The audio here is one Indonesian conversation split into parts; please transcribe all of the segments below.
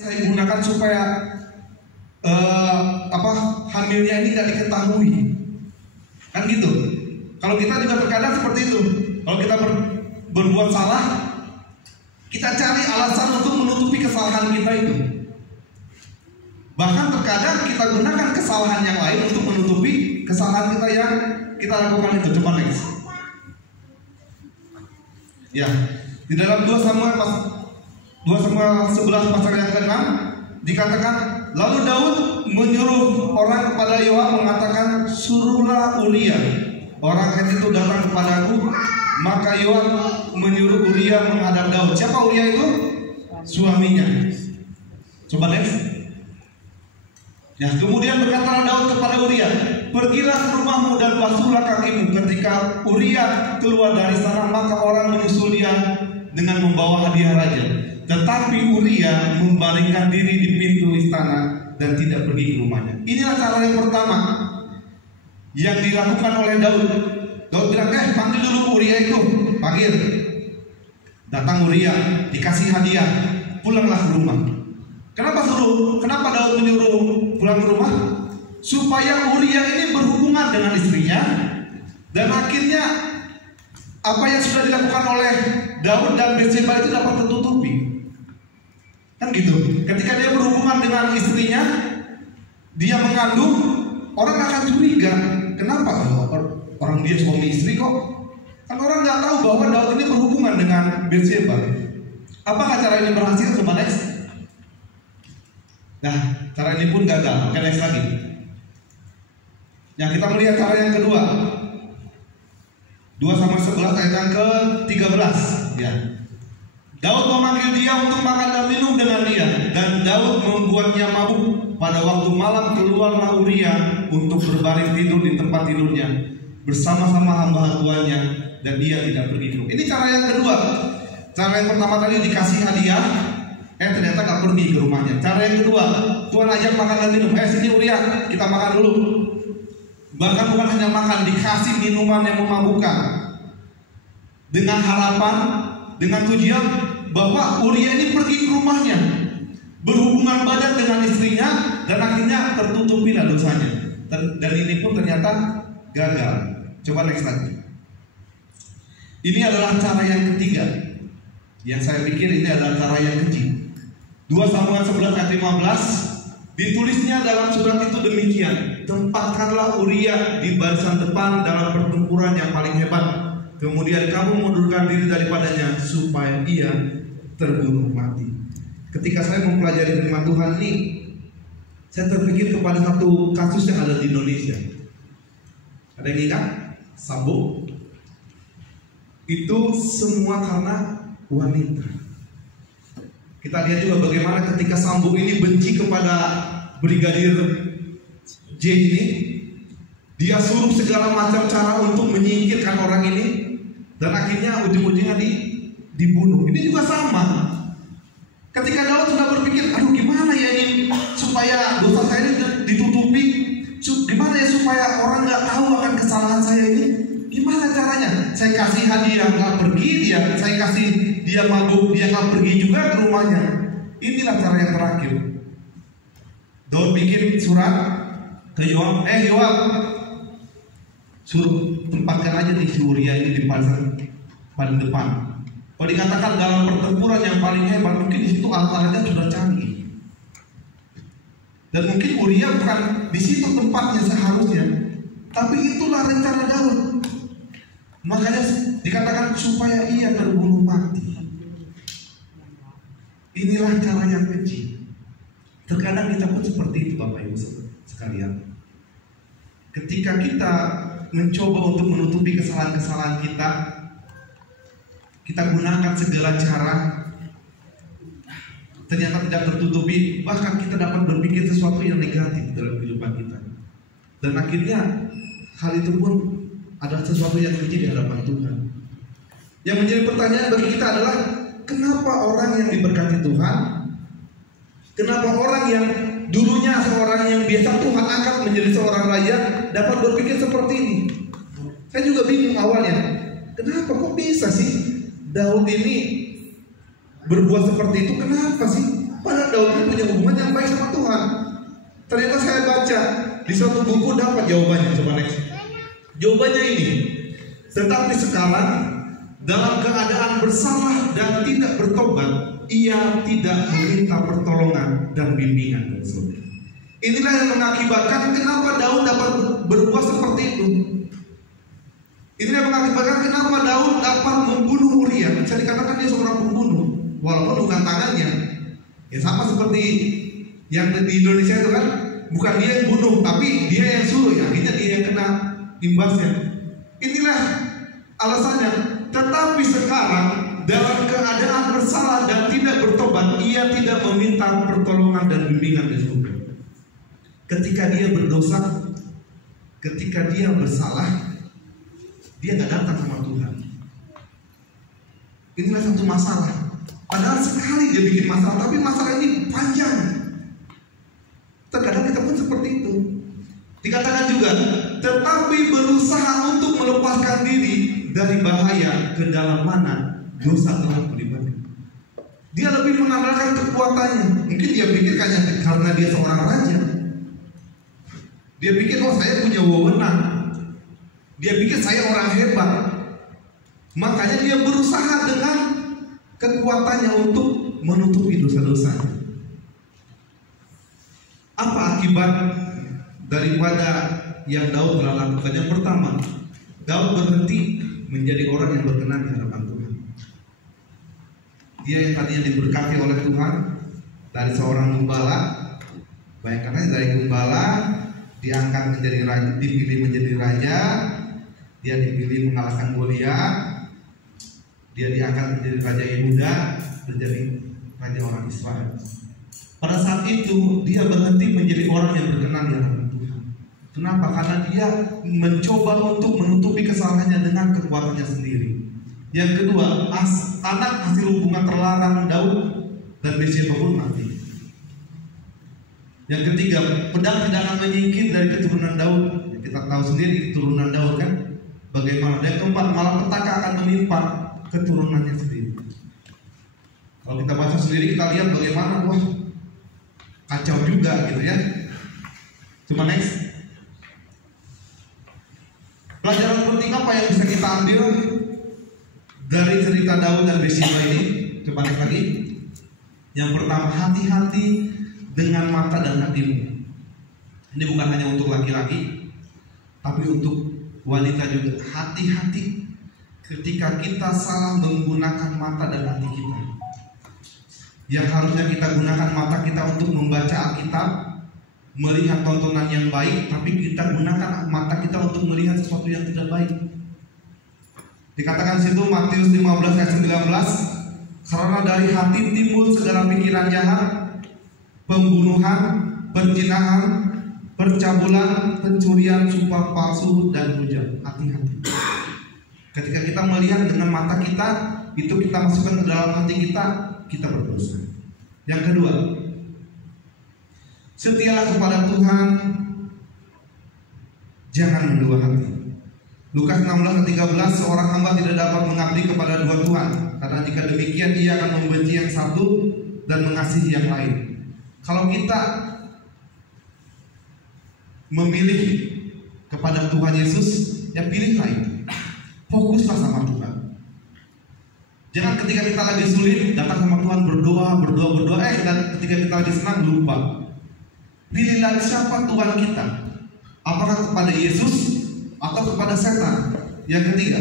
saya gunakan supaya hamilnya ini nggak diketahui, kan gitu. Kalau kita juga terkadang seperti itu. Kalau kita berbuat salah, kita cari alasan untuk menutupi kesalahan kita itu. Bahkan terkadang kita gunakan kesalahan yang lain untuk menutupi kesalahan kita yang kita lakukan itu. Coba next. Ya, di dalam 2 Samuel 11 pasal yang ke-6 dikatakan, lalu Daud menyuruh orang kepada Yoab mengatakan, suruhlah Uria orang Het itu datang kepadaku. Maka Yoab menyuruh Uria menghadap Daud. Siapa Uria itu? Suaminya. Coba next. Ya, kemudian berkatalah Daud kepada Uria, pergilah ke rumahmu dan basuhlah kakimu. Ketika Uria keluar dari sana, maka orang menyusul dia dengan membawa hadiah raja. Tetapi Uria membaringkan diri di pintu istana dan tidak pergi ke rumahnya. Inilah cara yang pertama yang dilakukan oleh Daud. Daud bilang, panggil dulu Uria itu. Panggil. Datang Uria, dikasih hadiah, pulanglah ke rumah. Kenapa Daud menyuruh pulang ke rumah? Supaya Uria ini berhubungan dengan istrinya, dan akhirnya apa yang sudah dilakukan oleh Daud dan Batseba itu dapat tertutupi. Kan gitu. Ketika dia berhubungan dengan istrinya, dia mengandung, orang akan curiga. Kenapa? Orang dia suami istri kok. Kan orang nggak tahu bahwa Daud ini berhubungan dengan Batseba. Apakah cara ini berhasil? Coba next. Nah, cara ini pun gagal. Oke, next lagi. Yang kita melihat cara yang kedua. 2 Samuel 11 ayat yang ke-13. Ya. Daud memanggil dia untuk makan dan minum dengan dia, dan Daud membuatnya mabuk. Pada waktu malam keluarlah Uria untuk berbaring tidur di tempat tidurnya bersama-sama hamba tuannya, dan dia tidak pergi ke rumah. Ini cara yang kedua. Cara yang pertama tadi dikasih hadiah, ternyata gak pergi ke rumahnya. Cara yang kedua, Tuhan ajak makan dan minum. Sini Uria, kita makan dulu. Bahkan bukan hanya makan, dikasih minuman yang memabukkan, dengan harapan, dengan tujuan bahwa Uria ini pergi ke rumahnya, berhubungan badan dengan istrinya, dan akhirnya tertutupilah dosanya. Dan ini pun ternyata gagal. Coba next lagi. Ini adalah cara yang ketiga, yang saya pikir ini adalah cara yang keji. 2 Samuel 11 ayat 15 ditulisnya dalam surat itu demikian, tempatkanlah Uria di barisan depan dalam pertempuran yang paling hebat, kemudian kamu mundurkan diri daripadanya supaya ia terbunuh mati. Ketika saya mempelajari firman Tuhan ini, saya terpikir kepada satu kasus yang ada di Indonesia. Ada yang ingat? Sambo. Itu semua karena wanita. Kita lihat juga bagaimana ketika Sambo ini benci kepada Brigadir J ini, dia suruh segala macam cara untuk menyingkirkan orang ini, dan akhirnya ujung-ujungnya dibunuh. Ini juga sama. Ketika Daud sudah berpikir, aduh gimana ya ini supaya dosa saya ini ditutupi, gimana ya supaya orang nggak tahu akan kesalahan saya ini, gimana caranya? Saya kasih hadiah nggak pergi dia, saya kasih dia mabuk dia nggak pergi juga ke rumahnya. Inilah cara yang terakhir. Daud bikin surat ke Yoab, Yoab, suruh tempatkan aja di Uria ini di paling depan. Kalau dikatakan dalam pertempuran yang paling hebat, mungkin di situ alat-alatnya sudah canggih. Dan mungkin Uria bukan di situ tempatnya seharusnya, tapi itulah rencana Daud. Makanya dikatakan supaya ia terbunuh mati. Inilah cara yang keji. Terkadang kita pun seperti itu, Bapak Ibu sekalian. Ketika kita mencoba untuk menutupi kesalahan-kesalahan kita gunakan segala cara, ternyata tidak tertutupi. Bahkan kita dapat berpikir sesuatu yang negatif dalam kehidupan kita, dan akhirnya hal itu pun adalah sesuatu yang keji di hadapan Tuhan. Yang menjadi pertanyaan bagi kita adalah, kenapa orang yang diberkati Tuhan, kenapa orang yang dulunya seorang yang biasa Tuhan angkat menjadi seorang raja dapat berpikir seperti ini? Saya juga bingung awalnya. Kenapa kok bisa sih Daud ini berbuat seperti itu? Kenapa sih? Padahal Daud ini punya hubungan yang baik sama Tuhan. Ternyata saya baca di suatu buku dapat jawabannya. Coba next. Jawabannya ini. Tetapi sekarang dalam keadaan bersalah dan tidak bertobat, ia tidak meminta pertolongan dan bimbingan dari Saudara. Inilah yang mengakibatkan kenapa Daud dapat berbuat seperti itu. Inilah yang mengakibatkan kenapa Daud dapat membunuh Uria. Bisa dikatakan dia seorang pembunuh, walaupun bukan tangannya. Ya sama seperti yang di Indonesia itu kan, bukan dia yang bunuh, tapi dia yang suruh. Ya, akhirnya dia yang kena imbasnya. Inilah alasannya. Tetapi sekarang dalam keadaan bersalah dan tidak bertobat, ia tidak meminta pertolongan dan bimbingan dari Tuhan. Ketika dia berdosa, ketika dia bersalah, dia nggak datang sama Tuhan. Inilah satu masalah. Padahal sekali dia bikin masalah, tapi masalah ini panjang. Terkadang kita pun seperti itu. Dikatakan juga, tetapi berusaha untuk melepaskan diri dari bahaya ke dalam mana dosa telah melibatkan. Dia lebih mengandalkan kekuatannya. Mungkin dia pikir karena dia seorang raja. Dia pikir, oh saya punya wewenang. Dia pikir saya orang hebat. Makanya dia berusaha dengan kekuatannya untuk menutupi dosa-dosanya. Apa akibat daripada yang Daud telah lakukan? Yang pertama, Daud berhenti menjadi orang yang berkenan di hadapan Tuhan. Dia yang tadinya diberkati oleh Tuhan dari seorang gembala, bayangkan dari gembala diangkat menjadi raja, dipilih menjadi raja, dia dipilih mengalahkan Goliat, dia diangkat menjadi raja Yehuda, menjadi raja orang Israel. Pada saat itu dia berhenti menjadi orang yang berkenan di hadapan Tuhan. Kenapa? Karena dia mencoba untuk menutupi kesalahannya dengan kekuatannya sendiri. Yang kedua, anak hasil hubungan terlarang Daud dan Bathsheba pun mati. Yang ketiga, pedang tidak akan menyingkir dari keturunan Daud. Kita tahu sendiri keturunan Daud kan bagaimana. Dan keempat, malah petaka akan menimpa keturunannya sendiri. Kalau kita baca sendiri, kita lihat bagaimana, wah kacau juga gitu ya. Coba next. Pelajaran penting apa yang bisa kita ambil dari cerita Daud dan Bathsheba ini? Coba next lagi. Yang pertama, hati-hati dengan mata dan hatimu. Ini bukan hanya untuk laki-laki, tapi untuk wanita juga. Hati-hati ketika kita salah menggunakan mata dan hati kita. Yang harusnya kita gunakan mata kita untuk membaca Alkitab, melihat tontonan yang baik, tapi kita gunakan mata kita untuk melihat sesuatu yang tidak baik. Dikatakan situ Matius 15 ayat 19, karena dari hati timbul segala pikiran jahat, pembunuhan, perzinahan, percabulan, pencurian, sumpah palsu, dan hujat. Hati-hati. Ketika kita melihat dengan mata kita, itu kita masukkan ke dalam hati kita berdosa. Yang kedua, setialah kepada Tuhan, jangan mendua hati. Lukas 16:13, seorang hamba tidak dapat mengabdi kepada dua Tuhan, karena jika demikian ia akan membenci yang satu dan mengasihi yang lain. Kalau kita memilih kepada Tuhan Yesus, ya pilihlah itu. Fokuslah sama Tuhan. Jangan ketika kita lagi sulit datang sama Tuhan berdoa, dan ketika kita lagi senang lupa. Pilihlah siapa Tuhan kita. Apakah kepada Yesus atau kepada setan? Yang ketiga,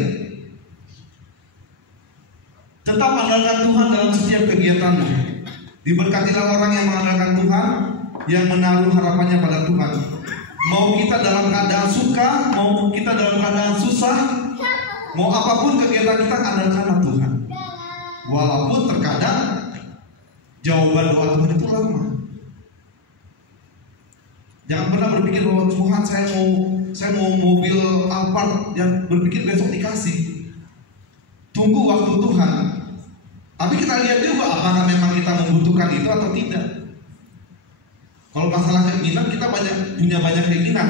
tetap andalkan Tuhan dalam setiap kegiatanmu. Diberkatilah orang yang mengandalkan Tuhan, yang menaruh harapannya pada Tuhan. Mau kita dalam keadaan suka, mau kita dalam keadaan susah, mau apapun kegiatan kita, andalkanlah Tuhan. Walaupun terkadang jawaban doa Tuhan itu lama. Jangan pernah berpikir bahwa Tuhan saya mau mobil Alphard yang berpikir besok dikasih. Tunggu waktu Tuhan. Tapi kita lihat juga apakah memang kita membutuhkan itu atau tidak. Kalau masalah keinginan, kita punya banyak keinginan,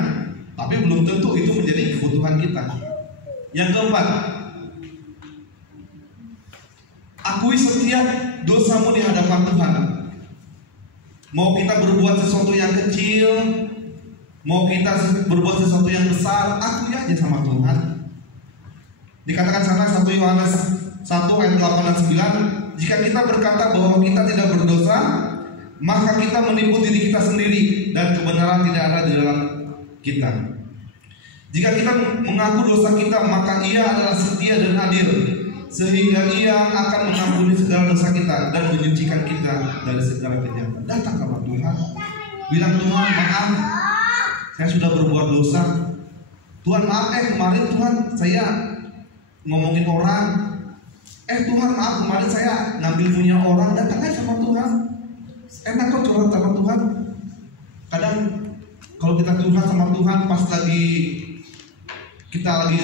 tapi belum tentu itu menjadi kebutuhan kita. Yang keempat, akui setiap dosamu di hadapan Tuhan. Mau kita berbuat sesuatu yang kecil, mau kita berbuat sesuatu yang besar, akui aja sama Tuhan. Dikatakan sana 1 Yohanes 1 ayat 8 dan 9, jika kita berkata bahwa kita tidak berdosa, maka kita menipu diri kita sendiri dan kebenaran tidak ada di dalam kita. Jika kita mengaku dosa kita, maka Ia adalah setia dan adil, sehingga Ia akan mengampuni segala dosa kita dan menyucikan kita dari segala kejahatan. Datang kepada Tuhan, bilang Tuhan maaf, saya sudah berbuat dosa. Tuhan maaf, kemarin Tuhan saya ngomongin orang. Tuhan maaf, kemarin saya ngambil punya orang. Datang aja sama Tuhan. Enak kok curhat sama Tuhan. Kadang kalau kita curhat sama Tuhan pas kita lagi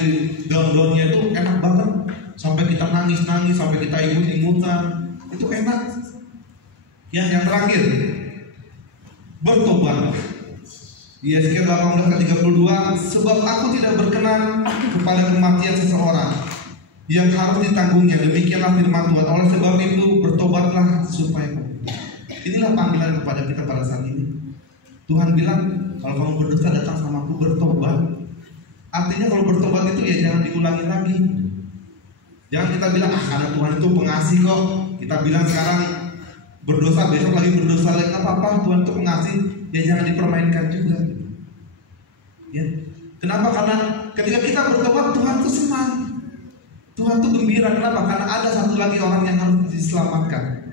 down-downnya itu enak banget. Sampai kita nangis-nangis, sampai kita imut-imutan, itu enak. Yang terakhir, bertobat. Yesaya 18:32, sebab aku tidak berkenan kepada kematian seseorang yang harus ditanggungnya. Demikianlah firman Tuhan. Oleh sebab itu bertobatlah supaya kamu. Inilah panggilan kepada kita pada saat ini. Tuhan bilang, kalau kamu berdosa datang sama aku, bertobat. Artinya kalau bertobat itu ya jangan diulangi lagi. Jangan kita bilang karena Tuhan itu pengasih kok. Kita bilang sekarang berdosa, besok lagi berdosa lagi, apa-apa, Tuhan itu pengasih. Ya jangan dipermainkan juga. Ya. Kenapa? Karena ketika kita bertobat Tuhan itu senang. Tuhan itu gembira. Kenapa? Karena ada satu lagi orang yang harus diselamatkan.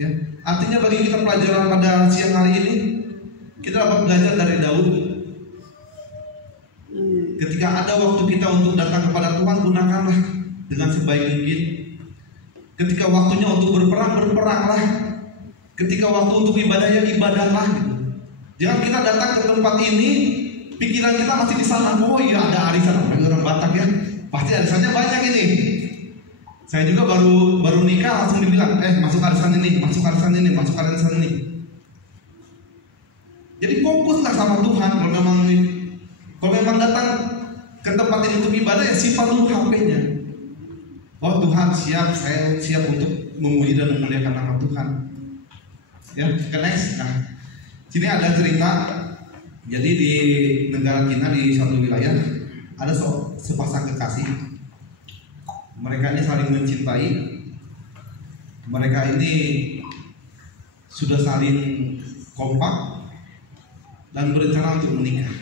Ya. Artinya bagi kita pelajaran pada siang hari ini, kita dapat belajar dari Daud. Ketika ada waktu kita untuk datang kepada Tuhan, gunakanlah dengan sebaik mungkin. Ketika waktunya untuk berperang, berperanglah. Ketika waktu untuk ibadah, ya ibadahlah. Jangan kita datang ke tempat ini, pikiran kita masih di sana. Oh iya, ada arisan orang Batak ya. Pasti arisannya banyak ini. Saya juga baru nikah langsung dibilang, masuk arisan ini, masuk arisan ini, masuk arisan ini. Jadi fokuslah sama Tuhan. Kalau memang datang ke tempat ini untuk ibadah, ya simpan dulu HP-nya. Oh Tuhan siap, saya siap untuk memuji dan memuliakan nama Tuhan. Ya, ke next. Nah, sini ada cerita. Jadi di negara kita di suatu wilayah ada sepasang kekasih. Mereka ini saling mencintai. Mereka ini sudah saling kompak dan berencana untuk menikah.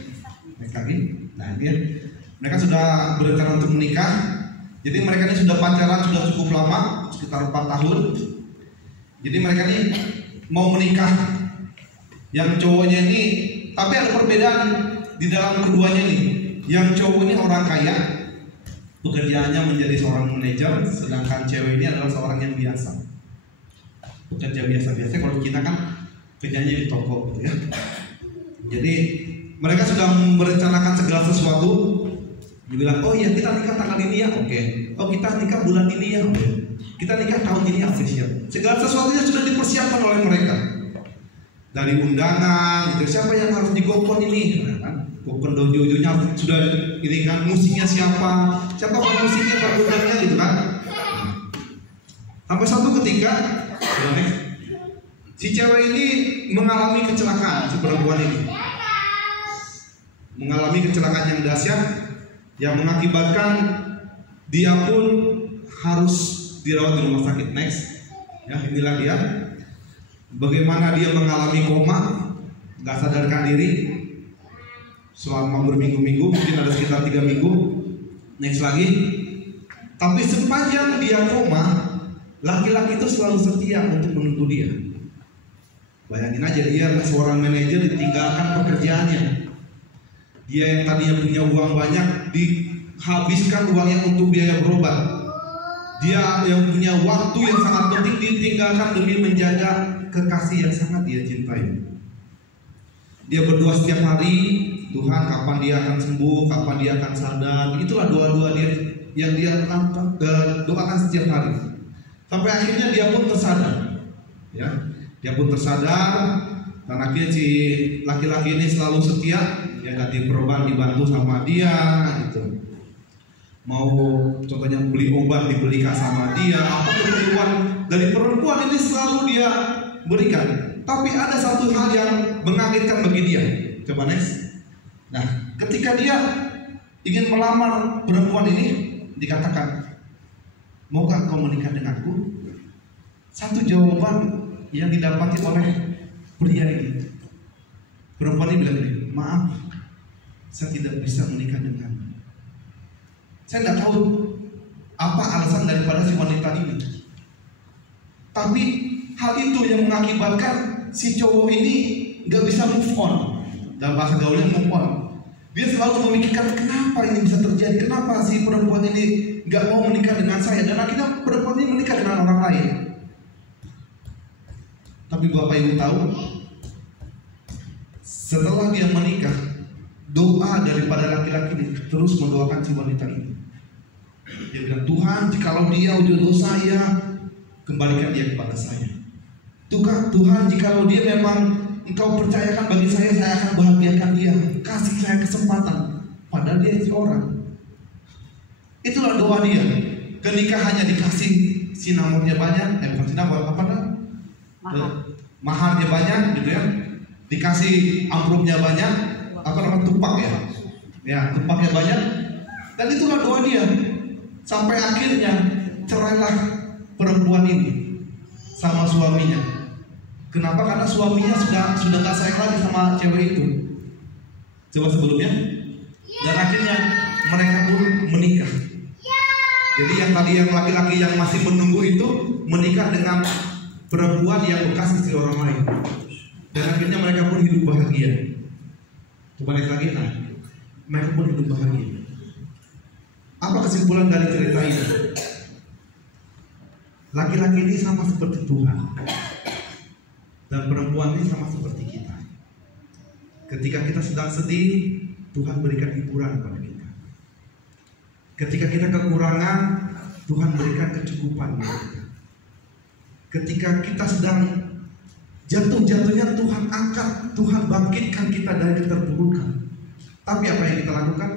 Mereka sudah berencana untuk menikah. Jadi mereka ini sudah pacaran sudah cukup lama, sekitar 4 tahun. Jadi mereka ini mau menikah. Yang cowoknya ini, tapi ada perbedaan di dalam keduanya nih. Yang cowok ini orang kaya, pekerjaannya menjadi seorang manajer, sedangkan cewek ini adalah seorang yang biasa, pekerja biasa-biasa. Kalau kita kan kerjanya di toko gitu ya. Jadi mereka sudah merencanakan segala sesuatu. Dibilang, oh iya kita nikah tanggal ini ya, oke. Oh kita nikah bulan ini ya, oke. Kita nikah tahun ini ya, siap. Segala sesuatunya sudah dipersiapkan oleh mereka. Dari undangan, gitu. Siapa yang harus digopon ini? Nah, kan? Gopon dojo-dojonya sudah ini kan, musiknya siapa musiknya, pergudangnya gitu kan. Sampai suatu ketika, si cewek ini mengalami kecelakaan, si perempuan ini mengalami kecelakaan yang dahsyat, yang mengakibatkan dia pun harus dirawat di rumah sakit. Next, ya inilah dia. Bagaimana dia mengalami koma, nggak sadarkan diri selama berminggu-minggu, mungkin ada sekitar 3 minggu. Next lagi. Tapi sepanjang dia koma, laki-laki itu selalu setia untuk menunggu dia. Bayangin aja, dia seorang manajer ditinggalkan pekerjaannya. Dia yang tadinya punya uang banyak, dihabiskan uangnya untuk biaya berobat. Dia yang punya waktu yang sangat penting ditinggalkan demi menjaga kekasih yang sangat dia cintai. Dia berdoa setiap hari, Tuhan kapan dia akan sembuh, kapan dia akan sadar. Itulah doa-doa dia yang dia doakan setiap hari. Sampai akhirnya dia pun tersadar. Ya, dia pun tersadar. Dan akhirnya si laki-laki ini selalu setia. Ya ganti perban dibantu sama dia gitu. Mau contohnya beli obat dibelikan sama dia. Apa keperluan dari perempuan ini selalu dia berikan. Tapi ada satu hal yang mengagetkan bagi dia. Coba next. Nah, ketika dia ingin melamar perempuan ini, dikatakan, maukah kau menikah denganku? Satu jawaban yang didapati oleh pria ini. Perempuan ini bilang, maaf, saya tidak bisa menikah denganmu. Saya tidak tahu apa alasan daripada si wanita ini. Tapi hal itu yang mengakibatkan si cowok ini nggak bisa move on. Dalam bahasa gaulnya move on. Dia selalu memikirkan kenapa ini bisa terjadi, kenapa si perempuan ini nggak mau menikah dengan saya, dan akhirnya perempuan ini menikah dengan orang lain. Tapi Bapak Ibu tahu, setelah dia menikah, doa daripada laki-laki ini terus mendoakan si wanita ini. Dia bilang, Tuhan, jikalau dia jodoh saya, kembalikan dia kepada saya. Tuhan, jikalau dia memang Engkau percayakan bagi saya akan bahagiakan dia. Kasih saya kesempatan. Padahal dia seorang. Itulah doa dia. Ketika hanya dikasih sinamornya banyak, bukan sinamor, apa namanya? Maharnya banyak, gitu ya. Dikasih amplopnya banyak, apa namanya, tupak ya. Ya, tupaknya banyak. Dan itulah doa dia. Sampai akhirnya cerailah perempuan ini sama suaminya. Kenapa? Karena suaminya sudah nggak sayang lagi sama cewek itu. Coba sebelumnya. Dan akhirnya mereka pun menikah. Jadi yang tadi yang laki-laki yang masih menunggu itu menikah dengan perempuan yang bekas istri orang lain. Dan akhirnya mereka pun hidup bahagia. Coba lihat lagi, nah, mereka pun hidup bahagia. Apa kesimpulan dari cerita ini? Laki-laki ini sama seperti Tuhan. Dan perempuan ini sama seperti kita. Ketika kita sedang sedih, Tuhan berikan hiburan kepada kita. Ketika kita kekurangan, Tuhan berikan kecukupan kepada kita. Ketika kita sedang jatuh-jatuhnya, Tuhan angkat, Tuhan bangkitkan kita dari keterpurukan. Tapi apa yang kita lakukan?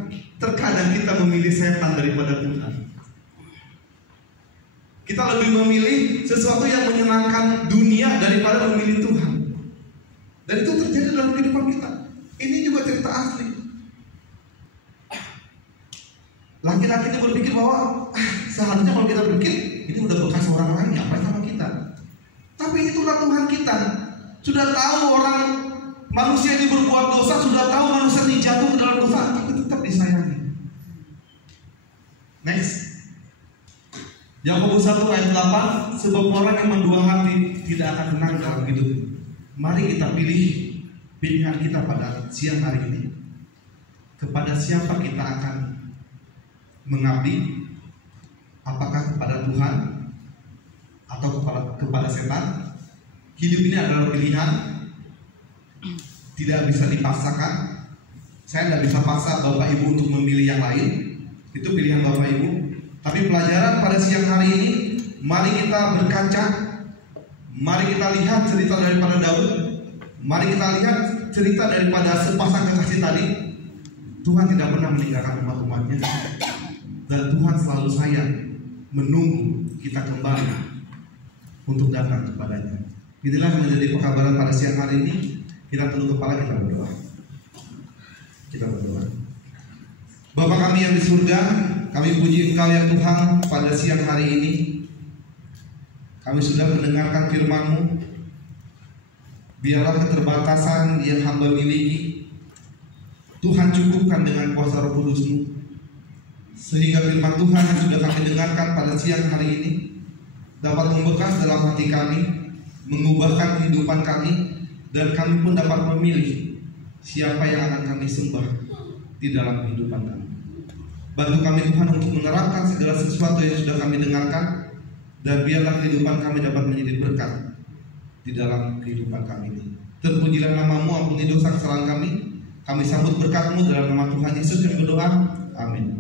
Terkadang kita memilih setan daripada Tuhan. Kita lebih memilih sesuatu yang menyenangkan dunia daripada memilih Tuhan. Dan itu terjadi dalam kehidupan kita. Ini juga cerita asli. Laki-laki ini berpikir bahwa seharusnya kalau kita berpikir ini udah bekas orang lain, ngapain sama kita. Tapi itulah Tuhan kita. Sudah tahu orang manusia ini berbuat dosa, sudah tahu manusia ini jatuh ke dalam dosa, tapi tetap disayangi. Next. Yakobus 1 ayat 8, sebab orang yang mendua hati tidak akan tenang dalam hidup. Mari kita pilih pilihan kita pada siang hari ini. Kepada siapa kita akan mengabdi? Apakah kepada Tuhan atau kepada setan? Hidup ini adalah pilihan, tidak bisa dipaksakan. Saya tidak bisa paksa Bapak Ibu untuk memilih yang lain. Itu pilihan Bapak Ibu. Tapi pelajaran pada siang hari ini, mari kita berkaca, mari kita lihat cerita daripada Daud, mari kita lihat cerita daripada sepasang kekasih tadi. Tuhan tidak pernah meninggalkan umat-umatnya, dan Tuhan selalu sayang menunggu kita kembali untuk datang kepadanya. Inilah yang menjadi pekabaran pada siang hari ini. Kita tunduk kepala, kita berdoa. Kita berdoa. Bapa kami yang di surga, kami puji Engkau ya Tuhan pada siang hari ini. Kami sudah mendengarkan firman-Mu. Biarlah keterbatasan yang hamba miliki, Tuhan cukupkan dengan kuasa Roh Kudus-Mu, sehingga firman Tuhan yang sudah kami dengarkan pada siang hari ini dapat membekas dalam hati kami, mengubahkan kehidupan kami, dan kami pun dapat memilih siapa yang akan kami sembah di dalam kehidupan kami. Bantu kami Tuhan untuk menerapkan segala sesuatu yang sudah kami dengarkan, dan biarlah kehidupan kami dapat menjadi berkat di dalam kehidupan kami ini. Terpujilah nama-Mu, ampuni dosa kesalahan kami. Kami sambut berkat-Mu dalam nama Tuhan Yesus kami berdoa. Amin.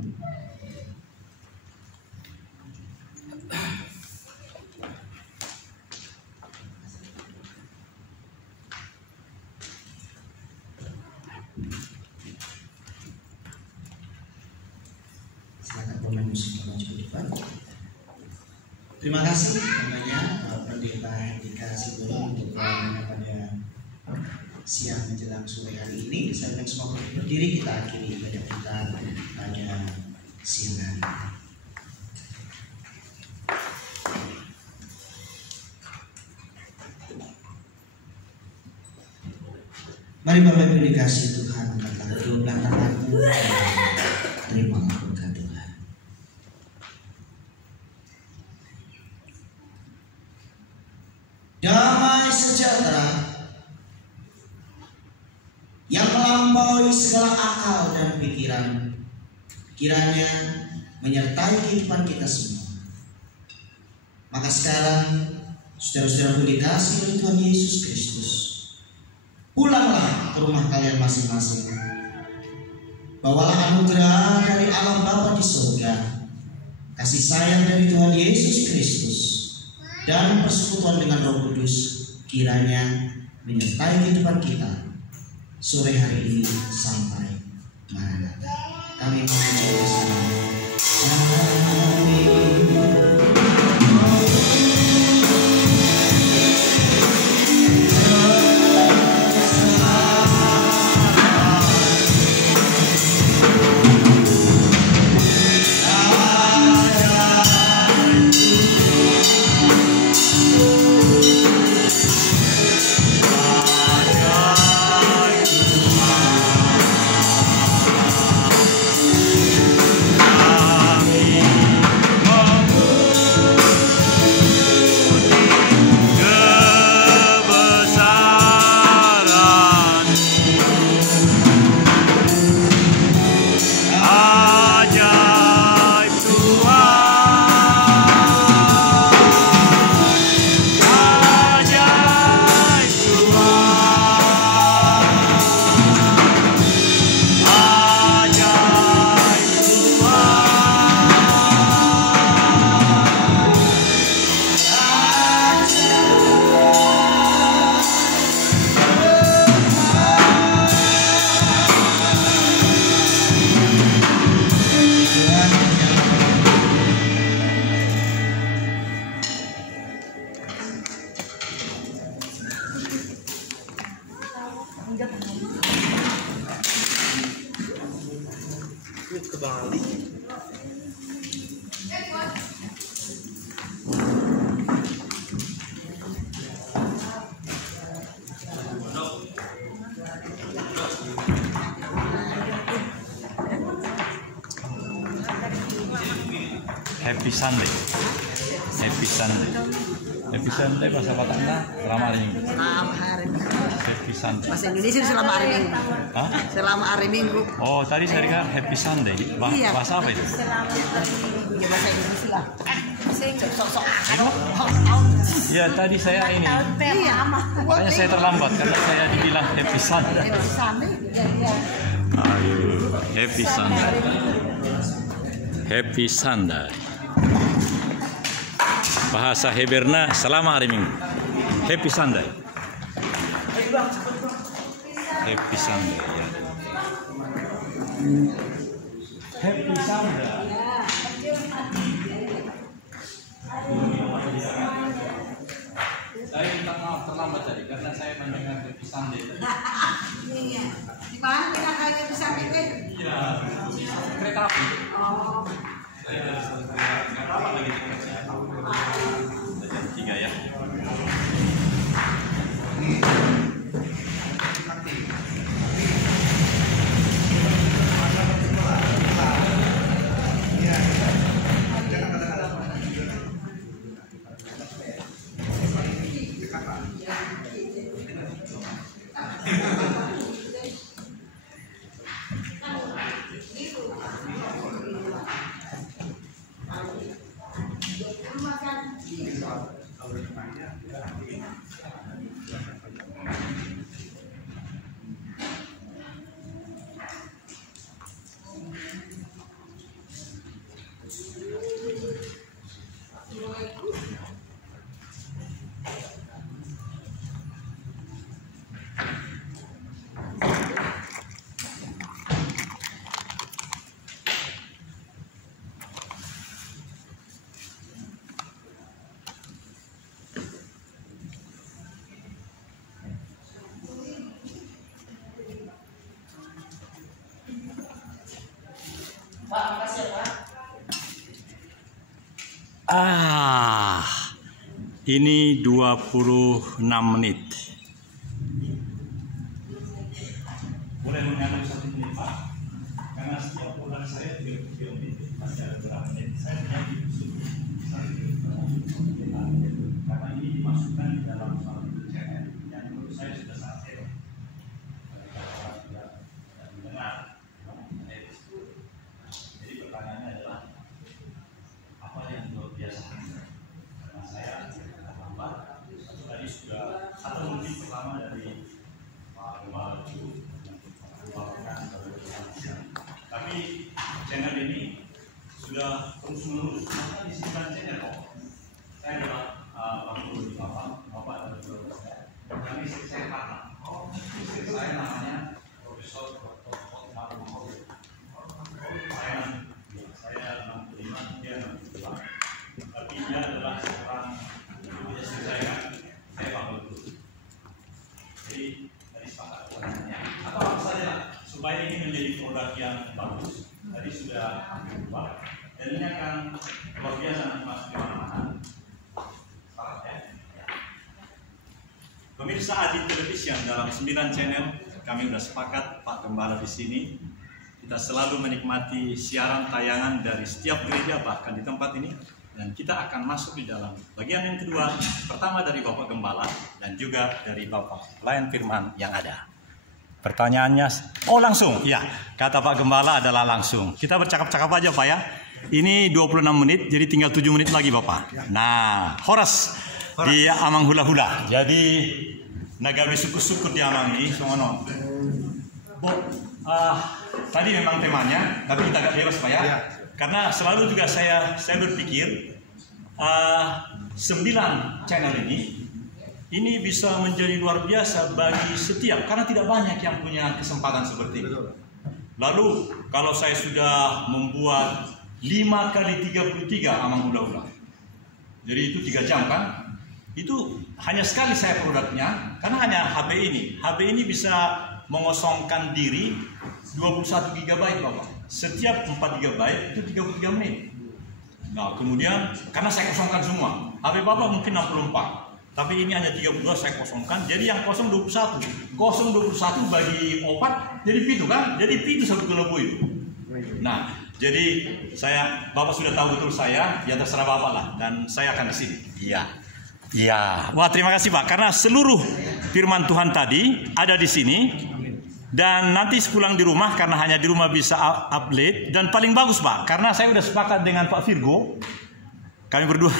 Terima kasih namanya Pendeta Hendika Sibolon untuk pelayanannya pada siang menjelang sore hari ini. Saya undang semua berdiri, kita akhiri ibadah kita pada siang hari ini. Mari Bapak Ibu dikasih Tuhan, angkatlah kedua belah tanganmu, terima berkat Tuhan. Damai sejahtera yang melampaui segala akal dan pikiran, kiranya menyertai kehidupan kita semua. Maka sekarang, saudara-saudara dikasih oleh Tuhan Yesus Kristus, pulanglah ke rumah kalian masing-masing. Bawalah anugerah dari Allah Bapa di surga, kasih sayang dari Tuhan Yesus Kristus, dan persekutuan dengan Roh Kudus kiranya menyertai kehidupan kita sore hari ini sampai Maranatha. Kami mengucap bersama. Amin. Happy Sunday. Happy Sunday. Happy Sunday bahasa Bataknya selama hari Minggu. Selama hari Minggu. Happy Sunday. Bahasa Indonesia selama hari Minggu. Hah? Selama hari Minggu. Oh, tadi saya dengar Happy Sunday. Iya. Bahasa apa itu? Ya bahasa Indonesia lah. Sok-sok. Ya, tadi saya ini. Iya. Makanya saya terlambat karena saya dibilang Happy Sunday. Ayo, Happy Sunday. Happy Sunday. Bahasa Heberna selama hari Minggu. Happy Sunday. Happy Sunday. Ya. Happy Sunday. Saya minta maaf terlambat tadi karena saya mendengar Happy Sunday. Iya. Di mana kita kayak Happy Sunday? Iya, kereta api. Oh. Saya dari kereta api lagi jam 3 ya. Ini 26 menit. Boleh mengambil 1 menit, Pak? Karena setiap bulan saya 30 menit, pasti ada berapa menit. Saya menjadi karena ini dimasukkan di dalam suatu channel yang menurut saya sudah sangat hebat. Jadi pertanyaannya adalah apa yang luar biasa? Karena saya tadi sudah atau mungkin pertama dari Pak Gembala itu tapi channel ini sudah terus menerus di sembilan channel kok. Saya adalah Bapak adalah saya. Kami saya kata, saya namanya Profesor Dr. Hotmar Moholy. Saya 65, dia 62. Tapi dia adalah seorang istri saya bangun dulu. Jadi tadi sepakat pertanyaannya. Apa maksudnya? Supaya ini menjadi produk yang bagus. Tadi sudah berubah. Dan ini akan luar biasa nanti masuk di mana-mana. Sepakat ya? Pemirsa Adi Television dalam 9 channel kami sudah sepakat Pak Gembala di sini. Kita selalu menikmati siaran tayangan dari setiap gereja bahkan di tempat ini. Dan kita akan masuk di dalam bagian yang kedua, pertama dari Bapak Gembala dan juga dari Bapak pelayan firman yang ada. Pertanyaannya, langsung, ya, kata Pak Gembala adalah langsung. Kita bercakap-cakap aja Pak ya. Ini 26 menit, jadi tinggal 7 menit lagi Bapak. Nah, Horas di Amang Hula-Hula. Jadi nagawi syukur-syukur di Amang ini, songono. Tadi memang temanya, tapi kita agak bebas Pak ya. Karena selalu juga saya berpikir 9 channel ini bisa menjadi luar biasa bagi setiap, karena tidak banyak yang punya kesempatan seperti ini. Lalu kalau saya sudah membuat 5 kali 33 Amang Hula-Hula, jadi itu 3 jam kan? Itu hanya sekali saya produknya, karena hanya HP ini bisa mengosongkan diri 21 GB Bapak. Setiap 4 GB itu 33 menit. Nah kemudian karena saya kosongkan semua, HP Bapak mungkin 64, tapi ini hanya 32 saya kosongkan, jadi yang kosong 21. Kosong 21 bagi 4 jadi pitu kan? Jadi pitu satu kelebu itu. Nah jadi Bapak sudah tahu betul saya, ya terserah Bapak lah, dan saya akan di sini. Iya. Wah terima kasih Pak, karena seluruh firman Tuhan tadi ada di sini. Dan nanti sepulang di rumah, karena hanya di rumah bisa upload. Dan paling bagus Pak, karena saya sudah sepakat dengan Pak Virgo, kami berdua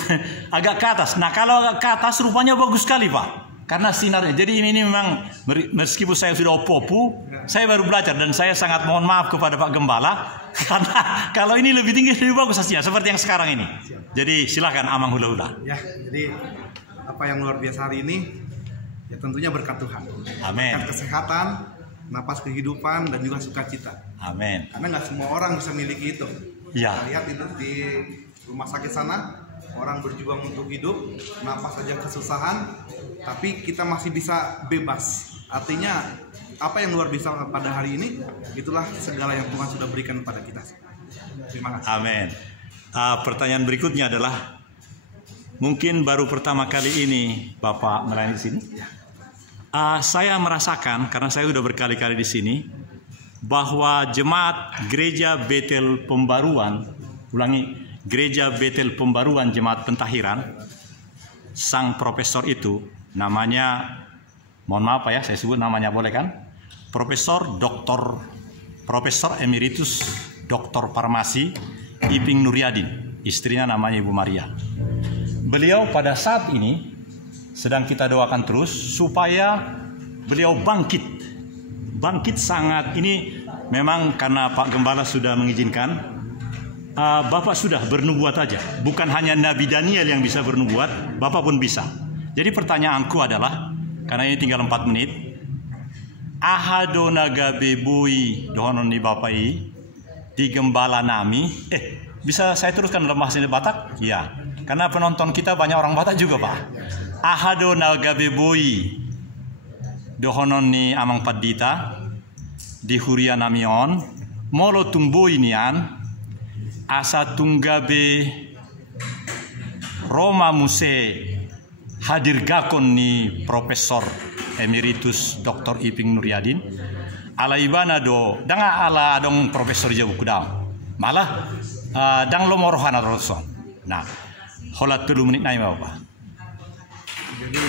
agak ke atas. Nah kalau agak ke atas rupanya bagus sekali Pak, karena sinarnya. Jadi ini memang meskipun saya sudah opo-opo, saya baru belajar. Dan saya sangat mohon maaf kepada Pak Gembala, karena kalau ini lebih tinggi lebih bagus hasilnya, seperti yang sekarang ini. Jadi silakan Amang Hula-Hula. Ya, jadi apa yang luar biasa hari ini, ya tentunya berkat Tuhan. Amin. Berkat kesehatan, napas kehidupan, dan juga sukacita. Amin. Karena nggak semua orang bisa miliki itu. Ya. Kita lihat itu di rumah sakit sana, orang berjuang untuk hidup, napas saja kesusahan, tapi kita masih bisa bebas. Artinya apa yang luar biasa pada hari ini, itulah segala yang Tuhan sudah berikan kepada kita. Terima kasih. Amin. Pertanyaan berikutnya adalah, mungkin baru pertama kali ini Bapak melayani di sini. Saya merasakan, karena saya sudah berkali-kali di sini, bahwa jemaat Gereja Betel Pembaruan, Gereja Betel Pembaruan Jemaat Pentahiran, sang profesor itu namanya, mohon maaf ya, saya sebut namanya boleh kan? Profesor Emeritus Dr. Farmasi Iping Nuryadin, istrinya namanya Ibu Maria. Beliau pada saat ini sedang kita doakan terus supaya beliau bangkit sangat. Ini memang karena Pak Gembala sudah mengizinkan, Bapak sudah bernubuat aja, bukan hanya Nabi Daniel yang bisa bernubuat, Bapak pun bisa. Jadi pertanyaanku adalah, karena ini tinggal 4 menit, ahado nagabe bui dohonon ni Bapai di Gembala nami. Bisa saya teruskan dalam bahasa Batak? Ya, karena penonton kita banyak orang Batak juga Pak. Ahado nagabe bui dohonon ni Amang Padita di Huria namion molo tumboi nian asa tunggabe Roma Muse hadir gakon ni Profesor Emeritus Dr. Iping Nuryadin. Ala ibana do danga ala dong Profesor Jabu Kudam. Malah dang lo morohana roson. Nah, holat 3 menit nai apa? Jadi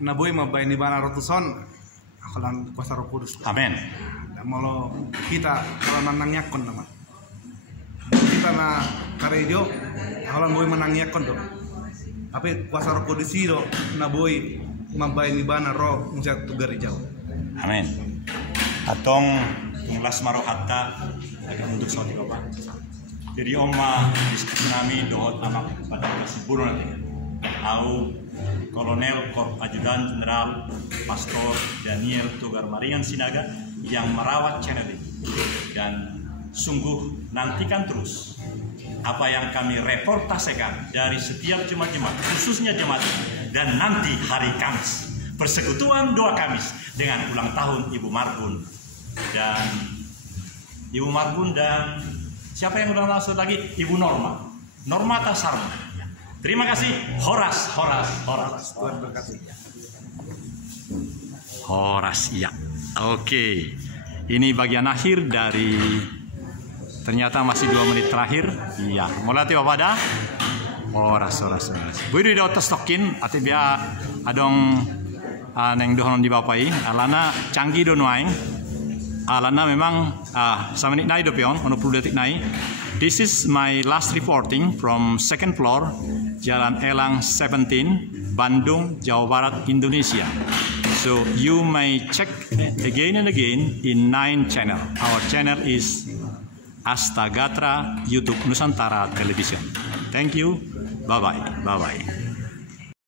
naboy mabay ni bana rotuson akalan kuasa Roh Kudus. Amin. Malo kita kalau nanangyakon naman. Kita na karejo akalan boy manangyakon do. Tapi kuasa Roh Kudus do naboy mabay ni bana roh unsa tugar jauh. Amin. Atong las marohatta agak untuk saudi bapak. Jadi oma diskusi kami dohot anak pada kasih buruh nanti. Au Kolonel Korp Ajudan Jenderal Pastor Daniel Togar Maringan Sinaga yang merawat channel ini. Dan sungguh nantikan terus apa yang kami reportasekan dari setiap jemaat-jemaat, khususnya jemaat dan nanti hari Kamis persekutuan doa Kamis dengan ulang tahun Ibu Marbun dan siapa yang ulang tahun lagi? Ibu Norma Tasarma. Terima kasih, Horas. Tuhan berkati. Horas, ya. Oke. Ini bagian akhir dari, ternyata masih 2 menit terakhir. Iya, mulai Bapak dah. Horas. Buidu di otas tokin, ati bia adong neng dohon di bapai. Alana canggih do nuaing. Alana memang 1 menit nai do pion, 10 detik nai. This is my last reporting from 2nd floor, Jalan Elang 17, Bandung, Jawa Barat, Indonesia. So you may check again and again in 9 channel. Our channel is Astagatra YouTube Nusantara Television. Thank you. Bye-bye.